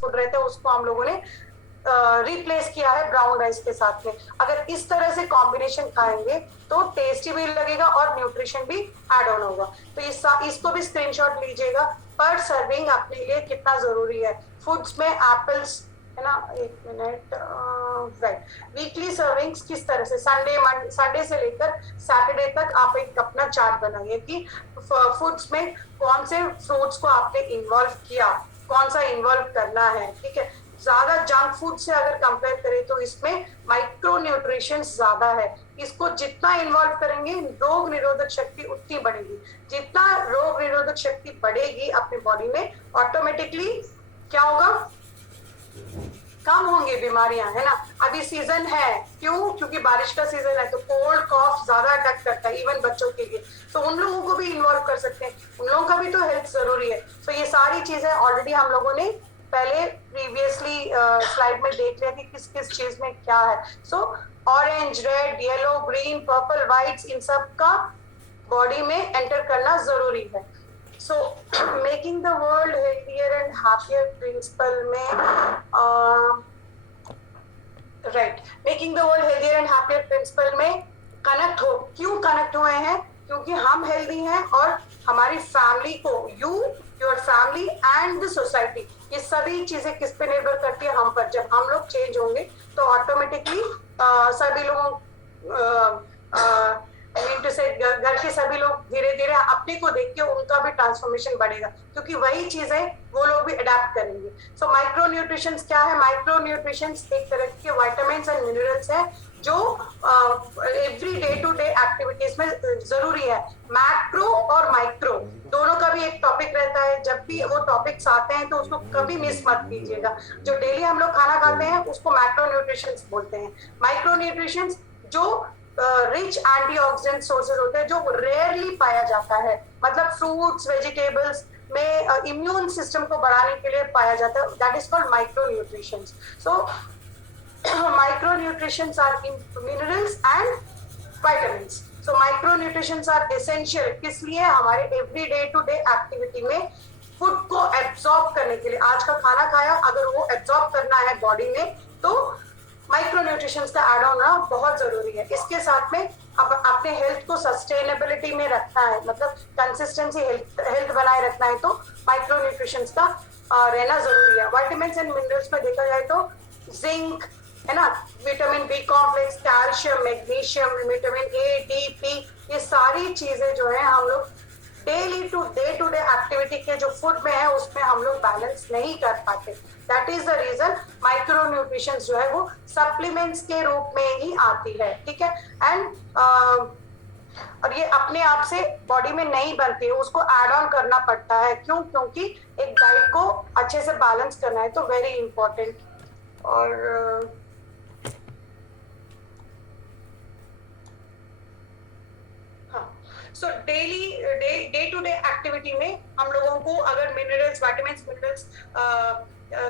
Food रहते हैं उसको हम लोगों ने रिप्लेस किया है ब्राउन राइस के साथ में। अगर इस तरह से कॉम्बिनेशन खाएंगे तो टेस्टी भी लगेगा और न्यूट्रिशन भी एड ऑन होगा। तो इसको भी स्क्रीनशॉट लीजिएगा। पर सर्विंग अपने लिए कितना जरूरी है। फूड्स में एप्पल्स है ना, एक मिनट, राइट। वीकली सर्विंग्स किस तरह से, संडे से लेकर सैटरडे तक आप एक अपना चार्ट बनाइए कि फूड्स में कौन से फ्रूट्स को आपने इन्वॉल्व किया, कौन सा इन्वॉल्व करना है। ठीक है, ज्यादा जंक फूड से अगर कंपेयर करें तो इसमें माइक्रो न्यूट्रिशन ज्यादा है। इसको जितना इन्वॉल्व करेंगे रोग निरोधक शक्ति उतनी बढ़ेगी। जितना रोग निरोधक शक्ति बढ़ेगी अपनी बॉडी में, ऑटोमेटिकली क्या होगा, कम होंगी बीमारियां, है ना। अभी सीजन है, क्यों, क्योंकि बारिश का सीजन है तो कोल्ड कॉफ ज्यादा अटैक करता है इवन बच्चों के लिए। तो उन लोगों को भी इन्वॉल्व कर सकते हैं, उन लोगों का भी तो हेल्थ जरूरी है। तो ये सारी चीजें ऑलरेडी हम लोगों ने पहले प्रीवियसली स्लाइड में देख लिया कि किस किस चीज में क्या है। So orange, red, yellow, green, purple, white, इन सब का बॉडी में एंटर करना जरूरी है। So making the world healthier and happier principle में right, making the world healthier and happier principle में कनेक्ट हो, क्यों कनेक्ट हुए हैं, क्योंकि हम हेल्दी हैं और हमारी फैमिली को, you, your family and the society, ये सभी चीजें किस पे निर्भर करती है, हम पर। जब हम लोग चेंज होंगे तो ऑटोमेटिकली सभी लोगों से घर के सभी लोग धीरे धीरे अपने को देख के उनका भी ट्रांसफॉर्मेशन बढ़ेगा, क्योंकि वही चीजें वो लोग भी अडेप्ट करेंगे। सो माइक्रो न्यूट्रिशन क्या है? माइक्रो न्यूट्रिशन एक तरह के विटामिन्स एंड मिनरल्स है जो every day to day activities में जरूरी है। मैक्रो और माइक्रो दोनों का भी एक टॉपिक रहता है। जब भी वो टॉपिक्स आते हैं तो उसको कभी मिस मत कीजिएगा। जो डेली हम लोग खाना खाते हैं उसको मैक्रो न्यूट्रिशन बोलते हैं। माइक्रो न्यूट्रिशन जो रिच एंटीऑक्सीडेंट सोर्सेज होते हैं जो रेयरली पाया जाता है, मतलब फ्रूट्स वेजिटेबल्स में इम्यून सिस्टम को बढ़ाने के लिए पाया जाता है, that is called micro nutrition. So micronutrients are in minerals and vitamins. So micronutrients are essential किस लिए? हमारे every day to day activity में फूड को एब्जॉर्ब करने के लिए। आज का खाना खाया, अगर वो एब्जॉर्ब करना है बॉडी में तो माइक्रोन्यूट्रिशंस का एड होना बहुत जरूरी है। इसके साथ में अब अपने हेल्थ को सस्टेनेबिलिटी में रखना है, मतलब कंसिस्टेंसी हेल्थ बनाए रखना है तो माइक्रोन्यूट्रिशंस का रहना जरूरी है। विटामिन्स एंड मिनरल्स में देखा जाए तो जिंक है ना, vitamin B complex, calcium, magnesium, vitamin A, D, P, ये सारी चीजें जो है हम लोग डेली टू डे एक्टिविटी के जो फूड में है उसमें हम लोग बैलेंस नहीं कर पाते। That is the reason micro nutrition जो है वो सप्लीमेंट्स के रूप में ही आती है। ठीक है, एंड और ये अपने आप से बॉडी में नहीं बनती है, उसको एड ऑन करना पड़ता है। क्यों? क्योंकि एक डाइट को अच्छे से बैलेंस करना है, तो वेरी इंपॉर्टेंट। और सो डे टू डे एक्टिविटी में हम लोगों को अगर मिनरल्स, विटामिन्स, मिनरल्स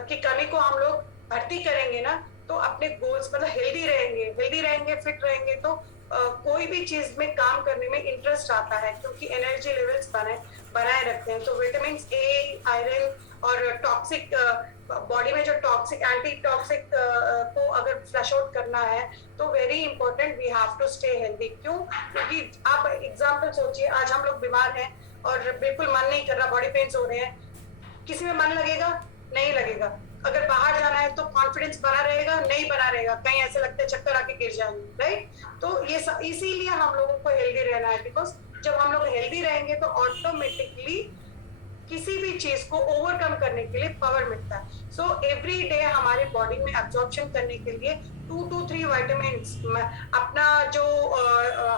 की कमी को हम लोग भर्ती करेंगे ना तो अपने गोल्स, मतलब हेल्दी रहेंगे, फिट रहेंगे तो कोई भी चीज में काम करने में इंटरेस्ट आता है, क्योंकि एनर्जी लेवल्स बनाए रखते हैं। तो विटामिन ए, आयरन और टॉक्सिक बॉडी में जो टॉक्सिक, एंटी टॉक्सिक को अगर फ्लश आउट करना है तो very important, we have to stay healthy. क्यों? क्योंकि आप एग्जांपल सोचिए, आज हम लोग बीमार हैं और बिल्कुल मन नहीं कर रहा, बॉडी पेन्स हो रहे हैं, किसी में मन लगेगा? नहीं लगेगा। अगर बाहर जाना है तो कॉन्फिडेंस बना रहेगा? नहीं बना रहेगा, कहीं ऐसे लगता है चक्कर आके गिर जाएंगे, राइट। तो ये इसीलिए हम लोगों को हेल्दी रहना है, बिकॉज जब हम लोग हेल्दी रहेंगे तो ऑटोमेटिकली किसी भी चीज को ओवरकम करने के लिए पावर मिलता है। सो एवरी डे हमारी बॉडी में एब्जॉर्प्शन करने के लिए 2 to 3 विटामिन, अपना जो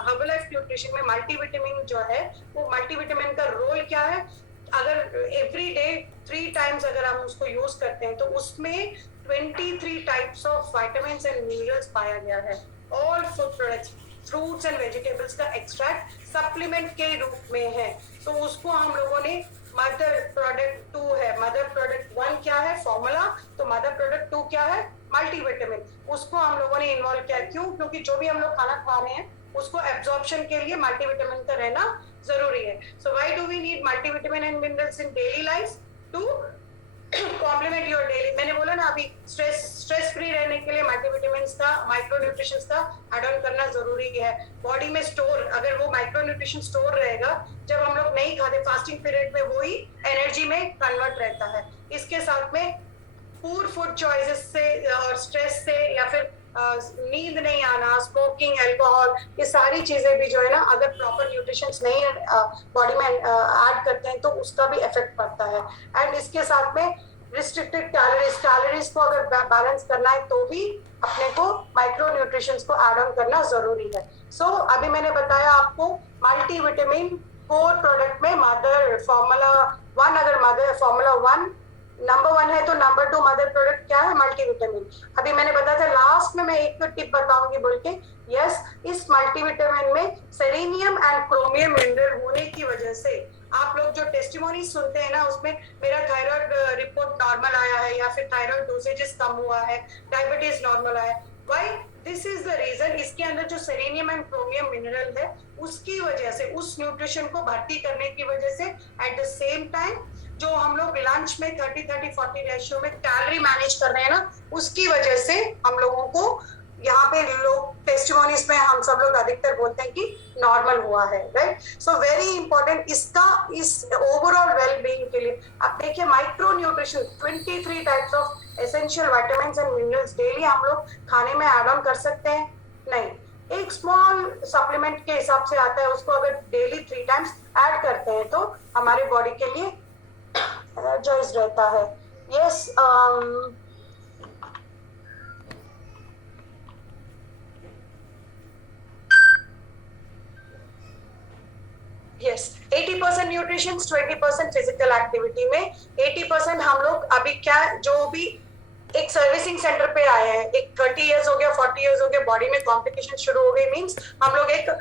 हर्बलाइफ न्यूट्रिशन में मल्टीविटामिन जो है, वो मल्टीविटामिन का रोल क्या है? अगर एवरी डे 3 टाइम्स अगर हम उसको यूज करते हैं तो उसमें 23 types of vitamins and minerals पाया गया है। All food products, fruits and vegetables का एक्सट्रैक्ट सप्लीमेंट के रूप में है। तो उसको हम लोगों ने मदर प्रोडक्ट 2 है, मदर प्रोडक्ट 1 क्या है? फॉर्मूला, तो मदर प्रोडक्ट 2 क्या है? मल्टीविटामिन। उसको हम लोगों ने इन्वॉल्व किया। क्यों? क्योंकि जो भी हम लोग खाना खा रहे हैं उसको एब्जॉर्प्शन के लिए मल्टीविटामिन का रहना जरूरी है। So why do we need multivitamin and minerals in daily life? To complement your daily काफी स्ट्रेस फ्री रहने के लिए मल्टीविटामिन्स का, माइक्रो न्यूट्रिशंस का एड ऑन करना जरूरी है। बॉडी में स्टोर, अगर वो माइक्रो न्यूट्रिशन स्टोर रहेगा, जब हम लोग नहीं खाते फास्टिंग पीरियड में, वो ही एनर्जी में कन्वर्ट रहता है। इसके साथ में पूर फूड चॉइसेस से और स्ट्रेस से या फिर नींद नहीं आना, स्मोकिंग, अल्कोहल, ये सारी चीजें भी जो है ना, अगर प्रॉपर न्यूट्रिशन नहीं बॉडी में ऐड करते हैं तो उसका भी इफेक्ट पड़ता है। एंड इसके साथ में रिस्ट्रिक्टेड कैलोरीज को अगर बैलेंस करना है तो भी अपने को माइक्रो न्यूट्रिशंस को ऐड ऑन करना जरूरी है। अभी मैंने बताया आपको मल्टीविटामिन कोर प्रोडक्ट में मदर फॉर्मूला 1, अगर मदर फॉर्मूला 1 नंबर 1 है तो नंबर 2 मदर प्रोडक्ट क्या है? मल्टीविटामिन। अभी मैंने बताया था लास्ट में मैं एक टिप बताऊंगी बोल के, यस, इस मल्टीविटामिन में सेलेनियम एंड क्रोमियम मिनरल होने की वजह से आप लोग जो टेस्टिमोनी सुनते हैं ना, उसमें मेरा थायराइड रिपोर्ट नॉर्मल आया है या फिर थायराइड डोसेजेस कम हुआ है, डायबिटीज नॉर्मल आया, why? This is the reason. इसके अंदर जो सेलेनियम एंड क्रोमियम मिनरल है, उसकी वजह से, उस न्यूट्रिशन को भर्ती करने की वजह से, एट द सेम टाइम जो हम लोग लंच में 30-30-40 रेशियो में कैलोरी मैनेज कर रहे हैं ना, उसकी वजह से हम लोगों को यहाँ पे लोग टेस्टिमोनीज में हम सब लोग अधिकतर बोलते हैं कि नॉर्मल हुआ है, राइट? सो वेरी इंपॉर्टेंट इसका, इस ओवरऑल वेल बीइंग के लिए आप देखिए micro nutrition 23 types of essential vitamins and minerals daily हम लोग खाने में ऐड ऑन कर सकते हैं? नहीं, एक स्मॉल सप्लीमेंट के हिसाब से आता है, उसको अगर डेली 3 टाइम्स ऐड करते हैं तो हमारे बॉडी के लिए एनर्जाइज रहता है। Yes, yes, 80% nutrition, 20% physical activity में 80% हम लोग अभी क्या, जो भी एक सर्विसिंग सेंटर पे आए हैं, एक 30 इयर्स हो गया, 40 इयर्स हो गया, बॉडी में कॉम्प्लिकेशन शुरू हो गई, मीन्स हम लोग एक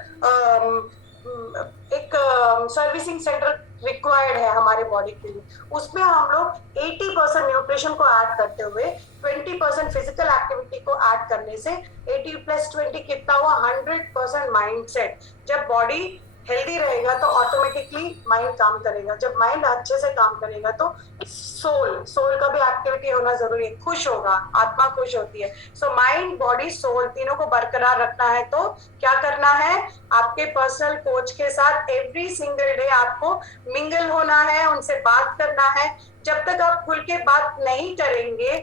सर्विसिंग सेंटर रिक्वायर्ड है हमारे बॉडी के लिए। उसमें हम लोग 80% न्यूट्रिशन को ऐड करते हुए 20% फिजिकल एक्टिविटी को ऐड करने से 80 + 20 कितना हुआ? 100% माइंडसेट। जब बॉडी हेल्दी रहेगा तो ऑटोमेटिकली माइंड काम करेगा, जब माइंड अच्छे से काम करेगा तो सोल का भी एक्टिविटी होना जरूरी है, खुश होगा, आत्मा खुश होती है। सो माइंड, बॉडी, सोल तीनों को बरकरार रखना है तो क्या करना है? आपके पर्सनल कोच के साथ एवरी सिंगल डे आपको मिंगल होना है, उनसे बात करना है। जब तक आप खुल के बात नहीं करेंगे